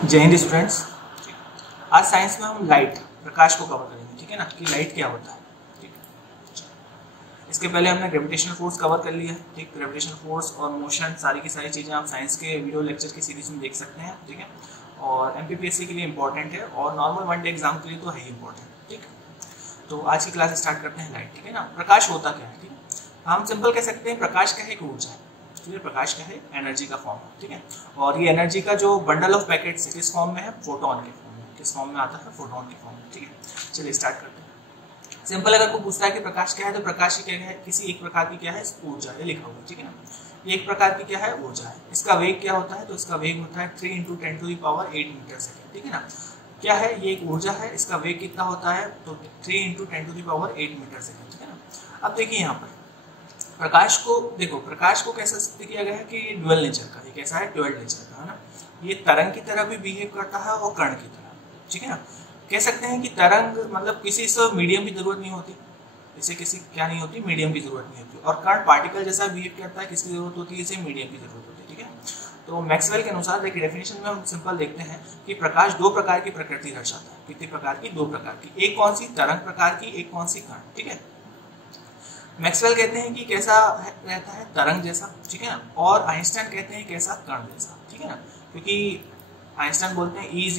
जय हिंद स्टूडेंट्स। आज साइंस में हम लाइट प्रकाश को कवर करेंगे, ठीक है ना, कि लाइट क्या होता है। ठीक है, इसके पहले हमने ग्रेविटेशनल फोर्स कवर कर लिया है। ठीक, ग्रेविटेशनल फोर्स और मोशन सारी की सारी चीज़ें आप साइंस के वीडियो लेक्चर की सीरीज में देख सकते हैं। ठीक है, और एमपीपीएससी के लिए इंपॉर्टेंट है और नॉर्मल वन डे एग्जाम के लिए तो है ही इंपॉर्टेंट। ठीक, तो आज की क्लास स्टार्ट करते हैं लाइट। ठीक है ना, प्रकाश होता क्या है। ठीक है, हम सिंपल कह सकते हैं प्रकाश क्या है, एक ऊर्जा है। प्रकाश क्या है, एनर्जी का फॉर्म है। ठीक है, और ये एनर्जी का जो बंडल ऑफ पैकेट्स है किस फॉर्म में है, फोटोन के फॉर्म में। किस फॉर्म में आता है, फोटोन के फॉर्म में। ठीक है, चलिए स्टार्ट करते हैं। सिंपल अगर कोई पूछता है कि प्रकाश क्या है, तो प्रकाश क्या है, किसी एक प्रकार की क्या है, ऊर्जा है, लिखा हुआ। ठीक है ना, ये एक प्रकार की क्या है, ऊर्जा है। इसका वेग क्या होता है, तो इसका वेग होता है 3 × 10⁸ मीटर सेकेंड। ठीक है ना, क्या है, ये एक ऊर्जा है। इसका वेग कितना होता है, तो 3 × 10⁸ मीटर सेकेंड। ठीक है ना, अब देखिए यहाँ पर प्रकाश को देखो, प्रकाश को कैसा सिद्ध किया गया है कि ड्यूअल नेचर का। ये कैसा है, ड्यूअल नेचर का है ना। ये तरंग की तरह भी बिहेव करता है और कण की तरह। ठीक है ना, कह सकते हैं कि तरंग मतलब किसी से मीडियम की जरूरत नहीं होती, इसे किसी क्या नहीं होती, मीडियम की जरूरत नहीं होती। और कण पार्टिकल जैसा बिहेव करता है, किसकी जरूरत होती है, इसे मीडियम की जरूरत होती है। ठीक है, तो मैक्सवेल के अनुसार देखिए डेफिनेशन में हम सिंपल देखते हैं कि प्रकाश दो प्रकार की प्रकृति दर्शाता है। कितने प्रकार की, दो प्रकार की। एक कौन सी, तरंग प्रकार की, एक कौन सी, कण। ठीक है, मैक्सवेल कहते हैं कि कैसा रहता है, तरंग जैसा। ठीक है ना, और आइंस्टाइन कहते हैं कैसा, कण जैसा। ठीक है ना, क्योंकि आइंस्टाइन बोलते हैं E =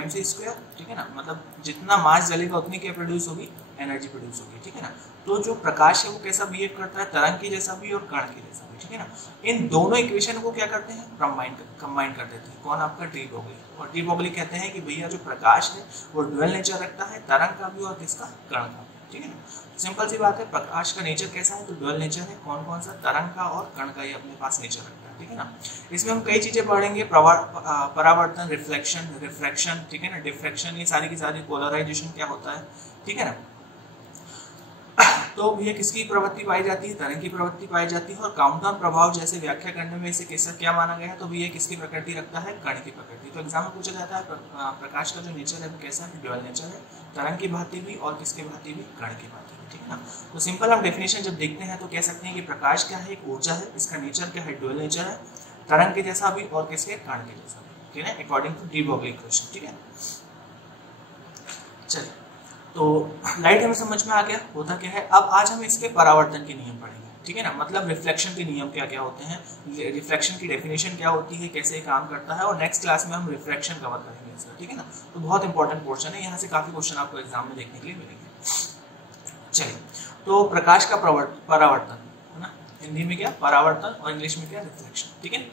mc²। ठीक है ना, मतलब जितना मास जलेगा उतनी क्या प्रोड्यूस होगी, एनर्जी प्रोड्यूस होगी। ठीक है ना, तो जो प्रकाश है वो कैसा बिहेव करता है, तरंग के जैसा भी और कण के जैसा भी। ठीक है ना, इन दोनों इक्वेशन को क्या करते हैं, कंबाइन कर देते हैं। कौन, आपका डी ब्रोगली। और डी ब्रोगली कहते हैं कि भैया जो प्रकाश है वो ड्यूअल नेचर रखता है, तरंग का भी और किसका, कण का। ठीक है ना, सिंपल सी बात है, प्रकाश का नेचर कैसा है, तो ड्यूअल नेचर है। कौन कौन सा, तरंग का और कण का, ये अपने पास नेचर रखता है। ठीक है ना, इसमें हम कई चीजें पढ़ेंगे, परावर्तन, रिफ्लेक्शन, रिफ्रैक्शन। ठीक है ना, डिफ्रैक्शन, ये सारी की सारी, पोलराइजेशन क्या होता है। ठीक है ना, तो ये किसकी प्रवृत्ति पाई जाती है, तरंग की प्रवृत्ति पाई जाती है। और काउंटडाउन प्रभाव जैसे व्याख्या करने में इसे कैसा क्या माना गया है, तो ये किसकी प्रकृति रखता है, कण की प्रकृति। तो एग्जाम में पूछा जाता है प्रकाश का जो नेचर है वो कैसा है, ड्यूअल नेचर है, तरंग की भांति भी और किसकी भांति भी, कण की भांति भी। ठीक है ना, तो सिंपल हम डेफिनेशन जब देखते हैं तो कह सकते हैं कि प्रकाश क्या है, एक ऊर्जा है। इसका नेचर क्या है, ड्यूअल नेचर है, तरंग के जैसा भी और किसके, कण के जैसा भी। ठीक है, according to de Broglie equation. ठीक है, चलिए, तो लाइट हमें समझ में आ गया होता क्या है। अब आज हम इसके परावर्तन के नियम पढ़ेंगे। ठीक है ना, मतलब रिफ्लेक्शन के नियम क्या क्या होते हैं, रिफ्लेक्शन की डेफिनेशन क्या होती है, कैसे काम करता है, और नेक्स्ट क्लास में हम रिफ्लेक्शन कवर करेंगे इसका। ठीक है ना, तो बहुत इंपॉर्टेंट पोर्शन है, यहाँ से काफी क्वेश्चन आपको एग्जाम में देखने के लिए मिलेंगे। चलिए, तो प्रकाश का परावर्तन है ना, हिंदी में क्या, परावर्तन, और इंग्लिश में क्या, रिफ्लेक्शन। ठीक है,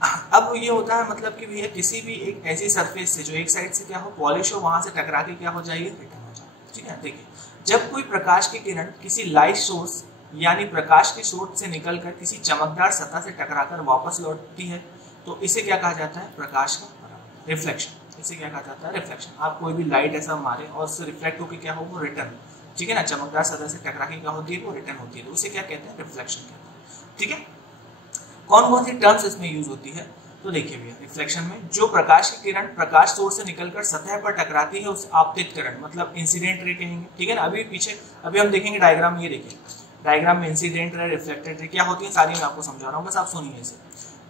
अब ये होता है मतलब कि भैया किसी भी एक ऐसी सरफेस से जो एक साइड से क्या हो, पॉलिश हो, वहां से टकरा के क्या हो जाएगी, रिटर्न हो जाए। ठीक है, देखिए जब कोई प्रकाश की किरण किसी लाइट सोर्स यानी प्रकाश के स्रोत से निकलकर किसी चमकदार सतह से टकराकर वापस लौटती है तो इसे क्या कहा जाता है, प्रकाश का परावर्तन, रिफ्लेक्शन। इसे क्या कहा जाता है, रिफ्लेक्शन। आप कोई भी लाइट ऐसा मारे और उससे रिफ्लेक्ट होकर क्या हो, वो रिटर्न। ठीक है ना, चमकदार सतह से टकरा के क्या होती है, वो रिटर्न होती है, तो उसे क्या कहते हैं, रिफ्लेक्शन कहते हैं। ठीक है, कौन कौन सी टर्म्स इसमें यूज होती है, तो देखिए भैया रिफ्लेक्शन में जो प्रकाश की किरण प्रकाश सोर्स से निकलकर सतह पर टकराती है उसे आपतित किरण मतलब इंसिडेंट रे कहेंगे। ठीक है ना, अभी हम देखेंगे डायग्राम में। ये देखिए डायग्राम में इंसिडेंट रे, रिफ्लेक्टेड रे क्या होती है, सारी मैं आपको समझा रहा हूँ, बस आप सुनिए इसे।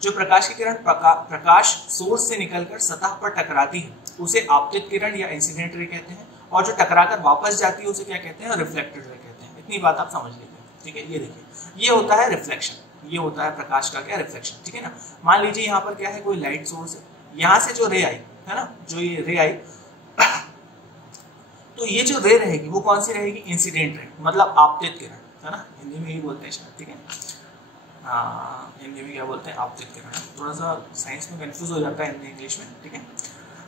जो प्रकाश की किरण प्रकाश सोर्स से निकलकर सतह पर टकराती है उसे आपतित किरण या इंसिडेंट रे कहते हैं, और जो टकराकर वापस जाती है उसे क्या कहते हैं, रिफ्लेक्टेड रे कहते हैं। इतनी बात आप समझ लीजिए। ठीक है, ये देखिए ये होता है रिफ्लेक्शन, ये होता है प्रकाश का क्या, रिफ्लेक्शन। ठीक है ना, मान लीजिए यहाँ पर क्या है, कोई लाइट सोर्स है, यहाँ से जो रे आई है ना, जो ये रे आई तो ये जो रे रहेगी वो कौन सी रहेगी, इंसिडेंट रे, मतलब आपतित किरण है ना, हिंदी में ही बोलते हैं शायद। ठीक है, हाँ हिंदी में क्या बोलते हैं, आपतित किरण। थोड़ा सा साइंस में कंफ्यूज हो जाता है हिंदी इंग्लिश में। ठीक है,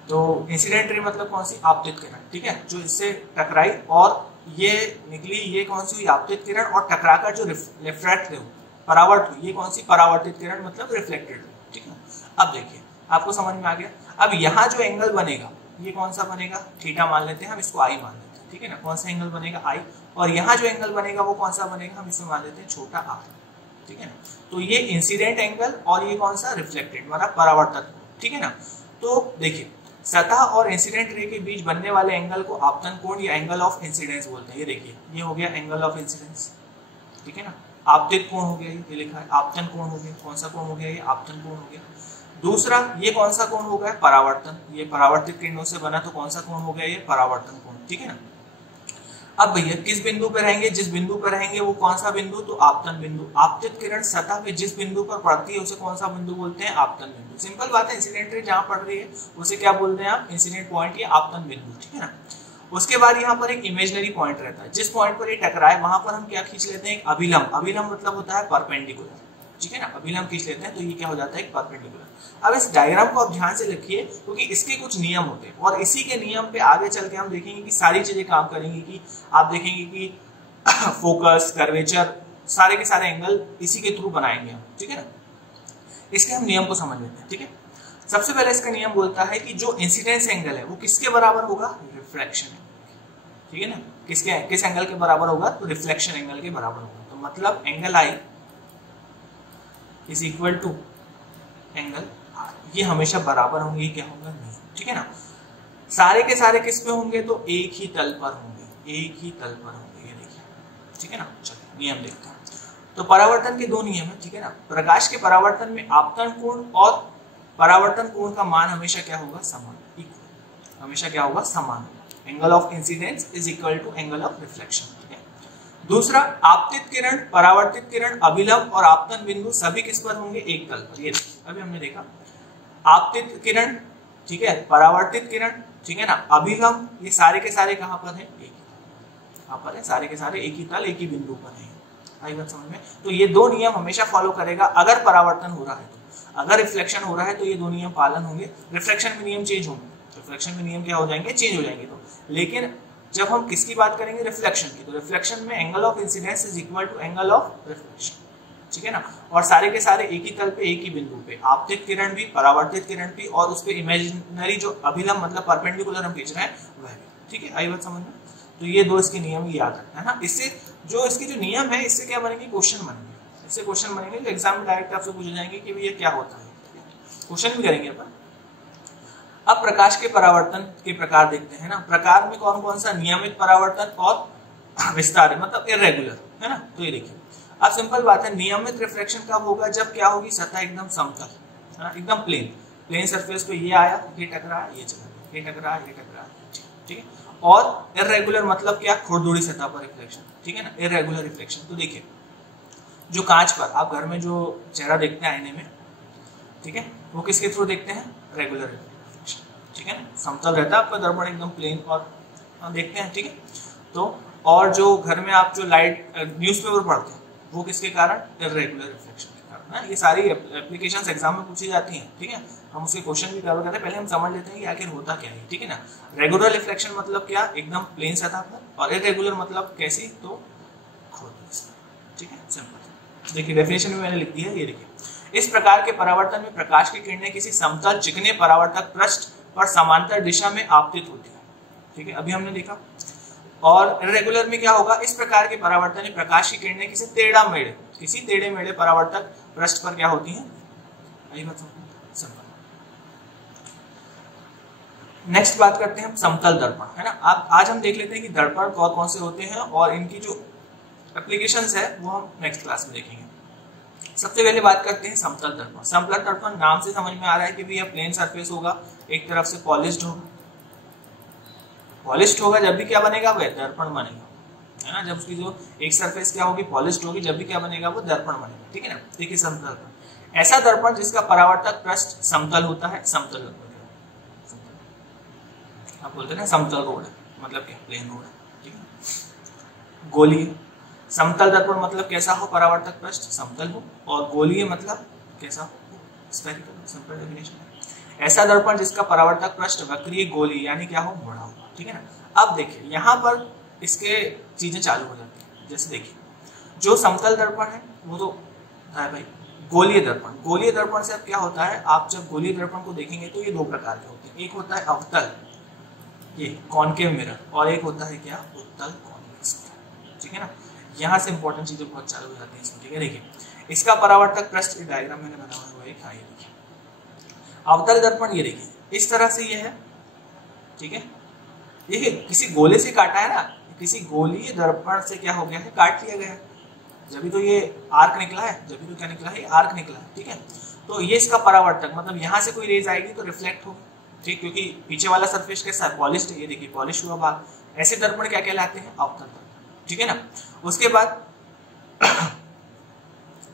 तो इंसिडेंट रे मतलब कौन सी, आपतित किरण। ठीक है, जो इससे टकराई और ये निकली, ये कौन सी हुई, आपतित किरण, और टकराकर जो रिफ्रैक्ट हुई, परावर्त हुई, ये कौन सी, परावर्तित किरण मतलब रिफ्लेक्टेड। ठीक है, अब देखिए आपको समझ में आ गया। अब यहाँ जो एंगल बनेगा ये कौन सा बनेगा, थीटा मान लेते हैं हम, इसको आई मान लेते हैं। ठीक है ना, कौन सा एंगल बनेगा, आई। और यहाँ जो एंगल बनेगा वो कौन सा बनेगा, हम इसमें मान लेते हैं छोटा आर। ठीक है ना, तो ये इंसिडेंट एंगल और ये कौन सा, रिफ्लेक्टेड मतलब परावर्तक। ठीक है ना, तो देखिए सतह और इंसिडेंट रे के बीच बनने वाले एंगल को आपतन कोण या एंगल ऑफ इंसिडेंस बोलते हैं। ये देखिए ये हो गया एंगल ऑफ इंसिडेंस। ठीक है ना, आपतित कोण हो गया, ये लिखा है, आपतन कोण हो गया, कौन सा कोण हो गया, ये आपतन कोण हो गया। दूसरा ये कौन सा कोण हो गया, परावर्तन, ये परावर्तित किरणों से बना तो कौन सा कोण हो गया, ये परावर्तन कोण, ठीक है ना। अब भैया किस बिंदु पे रहेंगे, जिस बिंदु पर रहेंगे वो कौन सा बिंदु, तो आपतन बिंदु। आपतित किरण सतह पे जिस बिंदु पर पड़ती है उसे कौन सा बिंदु बोलते हैं, आपतन बिंदु। सिंपल बात है, इंसिडेंट रे जहां पड़ रही है उसे क्या बोलते हैं आप, इंसिडेंट पॉइंट या आपतन बिंदु, ठीक है ना। उसके बाद यहाँ पर एक इमेजिनरी पॉइंट रहता है, जिस पॉइंट पर ये टकराए वहां पर हम क्या खींच लेते हैं, अभिलंब। अभिलंब मतलब होता है परपेंडिकुलर, ठीक है ना, अभिलंब खींच लेते हैं तो ये क्या हो जाता है, एक परपेंडिकुलर। अब इस डायग्राम को आप ध्यान से लिखिए क्योंकि इसके कुछ नियम होते हैं और इसी के नियम पे आगे चल के हम देखेंगे कि सारी चीजें काम करेंगी, कि आप देखेंगे कि फोकस, कर्वेचर, सारे के सारे एंगल इसी के थ्रू बनाएंगे हम, ठीक है ना। इसके हम नियम को समझ लेते हैं, ठीक है। सबसे पहले इसका नियम बोलता है कि जो इंसिडेंस एंगल है वो किसके बराबर होगा, रिफ्लेक्शन, ठीक है ना। किस एंगल के बराबर होगा, तो रिफ्लेक्शन एंगल के बराबर होगा। तो मतलब angle i is equal to angle r, ये हमेशा बराबर होंगे, ये क्या होगा, नहीं, ठीक है ना। सारे के सारे किस पे होंगे, तो एक ही तल पर होंगे, एक ही तल पर होंगे, ये देखिए, ठीक है ना। चलिए नियम देखते हैं। तो परावर्तन के दो नियम है, ठीक है ना। प्रकाश के परावर्तन में आपतन कोण और परावर्तन कोण का मान हमेशा क्या होगा, समान, इक्वल, हमेशा क्या होगा, समान। Angle of incidence is equal to angle of reflection, ठीक है। दूसरा, आपतित किरण, परावर्तित किरण, अभिलंब और आपतन बिंदु सभी किस पर होंगे, एक तल पर। ये अभी हमने देखा आपतित किरण, ठीक है, परावर्तित किरण, ठीक है ना, अभिलंब, ये सारे के सारे कहां पर है, एक ही कहां पर है, सारे के सारे एक ही तल, एक ही बिंदु पर है। आई बात समझ में। तो ये दो नियम हमेशा फॉलो करेगा अगर परावर्तन हो रहा है तो। अगर रिफ्लेक्शन हो रहा है तो ये दो नियम पालन होंगे। रिफ्लेक्शन में नियम चेंज होंगे, रिफ्लेक्शन में नियम क्या हो जाएंगे, चेंज हो जाएंगे। तो लेकिन जब हम किसकी बात करेंगे, रिफ्लेक्शन की, तो रिफ्लेक्शन में angle of incidence is equal to angle of reflection, ठीक है ना। और सारे के सारे एक ही तल पे, एक ही बिंदु पे, आपतित किरण भी, परावर्तित किरण भी, और उस पे इमेजिनरी जो अभिलंब मतलब परपेंडिकुलर हम खींच रहे हैं वह भी, ठीक है। आई बात समझ में। तो ये दो इसके नियम याद रखना है ना। इससे जो इसके जो नियम है इससे क्या बनेंगे, क्वेश्चन बनेंगे, इससे क्वेश्चन बनेंगे जो एग्जाम में डायरेक्ट आपसे पूछे जाएंगे कि ये क्या होता है, क्वेश्चन भी करेंगे अपन। अब प्रकाश के परावर्तन के प्रकार देखते हैं ना। प्रकार में कौन कौन सा, नियमित परावर्तन और विस्तार मतलब इरेगुलर, है ना। तो ये देखिए, अब सिंपल बात है, नियमित रिफ्लेक्शन कब होगा, जब क्या होगी, सतह एकदम समतल, है ना, एकदम प्लेन सरफेस पे ये आया, ये टकरा, ये चला गया, ये टकरा, ये टकरा, ठीक है। और इरेगुलर मतलब क्या, खुरदुरी सतह पर रिफ्लेक्शन, ठीक है ना, इरेगुलर रिफ्लेक्शन। तो देखिए, जो कांच पर आप घर में जो चेहरा देखते हैं आईने में, ठीक है, वो किसके थ्रू देखते हैं, रेगुलर रिफ्लेक्शन, ठीक है ना। समतल रहता है आपका दर्पण एकदम प्लेन और देखते हैं, ठीक है। तो और जो घर में आप जो लाइट न्यूज़पेपर पढ़ते हैं वो किसके कारण, इरेगुलर रिफ्लेक्शन के कारण, है। ये सारी एप्लीकेशंस एग्जाम में पूछी जाती हैं, ठीक है। हम उसके क्वेश्चन भी कवर करते हैं, पहले हम समझ लेते हैं कि आखिर होता क्या है, ठीक है ना। रेगुलर रिफ्लेक्शन मतलब क्या, एकदम प्लेन सतह पर, और इरेगुलर मतलब कैसी, तो ठीक है, सिंपल। देखिए डेफिनेशन में मैंने लिख दी है, ये देखिए, इस प्रकार के परावर्तन में प्रकाश की किरणें किसी समतल चिकने परावर्तक पृष्ठ पर समांतर दिशा में आपतित होती है, ठीक है, अभी हमने देखा। और इरेगुलर में क्या होगा, इस प्रकार के परावर्तन में प्रकाश की किरणें किसी टेढ़े मेढ़े परावर्तक पृष्ठ पर क्या होती हैं, नेक्स्ट बात करते हैं हम समतल दर्पण, है ना। आज हम देख लेते हैं कि दर्पण कौन कौन से होते हैं और इनकी जो एप्लीकेशंस है वो हम नेक्स्ट क्लास में देखेंगे। सबसे पहले बात करते हैं समतल दर्पण। समतल दर्पण नाम से समझ में आ रहा है कि भैया प्लेन सरफेस होगा, एक तरफ से पॉलिश्ड होगा, जब भी क्या बनेगा वह दर्पण बनेगा, है ना। जब उसकी जो एक सरफेस क्या होगी, पॉलिश्ड होगी, जब भी क्या बनेगा वो दर्पण बनेगा, ठीक है ना। देखिए समतल दर्पण, ऐसा दर्पण जिसका परावर्तक पृष्ठ समतल होता है, समतल दर्पण आप बोलते हैं ना, समतल रोड है मतलब क्या, प्लेन रोड है, ठीक है। गोलीय, समतल दर्पण मतलब कैसा हो, परावर्तक पृष्ठ समतल हो, और गोलीय मतलब कैसा हो, स्फेरिकल, सिंपल डेफिनेशन है। ऐसा दर्पण जिसका परावर्तक पृष्ठ वक्रीय गोलीय यानी क्या हो, मुड़ा हुआ, ठीक है ना। अब देखिए यहाँ पर इसके चीजें चालू हो जाती है। जैसे देखिए, जो समतल दर्पण है वो तो है भाई गोलीय दर्पण से अब क्या होता है, आप जब गोलीय दर्पण को देखेंगे तो ये दो प्रकार के होते हैं, एक होता है अवतल, ये कॉनकेव मिरर, और एक होता है क्या, उत्तल कॉन्वेक्स मिरर, ठीक है ना। यहाँ से इंपॉर्टेंट चीजें बहुत चालू हो जाती है इसमें, ठीक है। देखिए इसका परावर्तक पृष्ठ डायग्राम मैंने बनाया हुआ है, ये देखिए अवतल दर्पण, ये देखिए इस तरह से ये है, ठीक है। देखिए किसी गोले से काटा है ना, किसी गोलीय दर्पण से क्या हो गया है, काट लिया गया है, जब भी तो ये आर्क निकला है, जब भी तो क्या निकला है, आर्क निकला है, ठीक है। तो ये इसका परावर्तक, मतलब यहाँ से कोई रेज आएगी तो रिफ्लेक्ट होगी, ठीक, क्योंकि पीछे वाला सरफेस कैसा है, पॉलिश्ड है, ये देखिए पॉलिश हुआ भाग। ऐसे दर्पण क्या कहलाते हैं, अवतल दर्पण, ठीक है ना। उसके बाद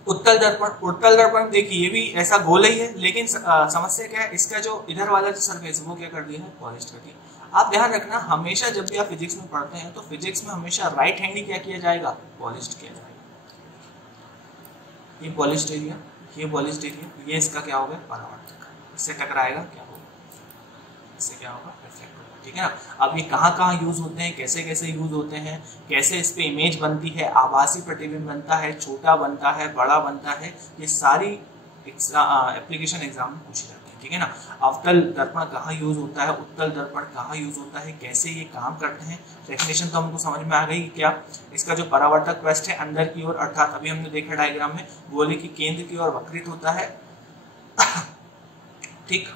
उत्तल दर्पण। उत्तल दर्पण देखिए ये भी ऐसा गोल ही है, लेकिन समस्या क्या है, इसका जो इधर वाला जो सरफेस वो क्या कर दिया है, पॉलिश कर दिया। आप ध्यान रखना, हमेशा जब भी आप फिजिक्स में पढ़ते हैं तो फिजिक्स में हमेशा राइट हैंड ही क्या किया जाएगा, पॉलिश किया जाएगा। ये पॉलिश्ड एरिया, ये पॉलिश्ड एरिया, ये इसका क्या होगा, परावर्तक, इससे टकराएगा, क्या होगा, इससे क्या होगा, रिफ्लेक्ट होगा, ठीक है ना। अब ये कहाँ यूज होते हैं, कैसे कैसे यूज होते हैं, कैसे इस पे इमेज बनती है, आभासी प्रतिबिंब बनता है, छोटा बनता है, बड़ा बनता है, ये सारी एप्लीकेशन एग्जाम में पूछी जाती है, ठीक है ना। अवतल दर्पण कहाँ यूज होता है, उत्तल दर्पण कहाँ यूज होता है, कैसे ये काम करते हैं, डेफिनेशन तो हमको समझ में आ गई। क्या इसका जो परावर्तक पृष्ठ है अंदर की ओर, अर्थात अभी हमने देखा डायग्राम में गोले की केंद्र की ओर वक्रित होता है, ठीक।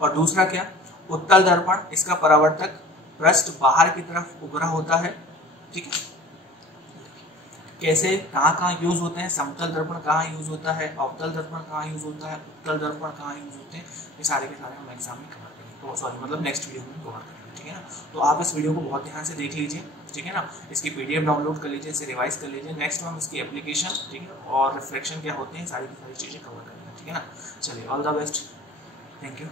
और दूसरा क्या, उत्तल दर्पण, इसका परावर्तक पृष्ठ बाहर की तरफ उभरा होता है, ठीक है। कैसे कहाँ यूज होते हैं, समतल दर्पण कहाँ यूज होता है, अवतल दर्पण कहाँ यूज होता है, उत्तल दर्पण कहाँ यूज होते हैं, ये सारे के सारे हम एग्जाम में कवर करेंगे, तो सॉरी मतलब नेक्स्ट वीडियो में कवर करेंगे, ठीक है ना। तो आप इस वीडियो को बहुत ध्यान से देख लीजिए, ठीक है ना। इसकी PDF डाउनलोड कर लीजिए, इसे रिवाइज कर लीजिए, नेक्स्ट में हम इसकी एप्लीकेशन, ठीक है, और रिफ्लेक्शन क्या होते हैं, सारी की सारी चीज़ें कवर करेंगे, ठीक है ना। चलिए, all the best, thank you.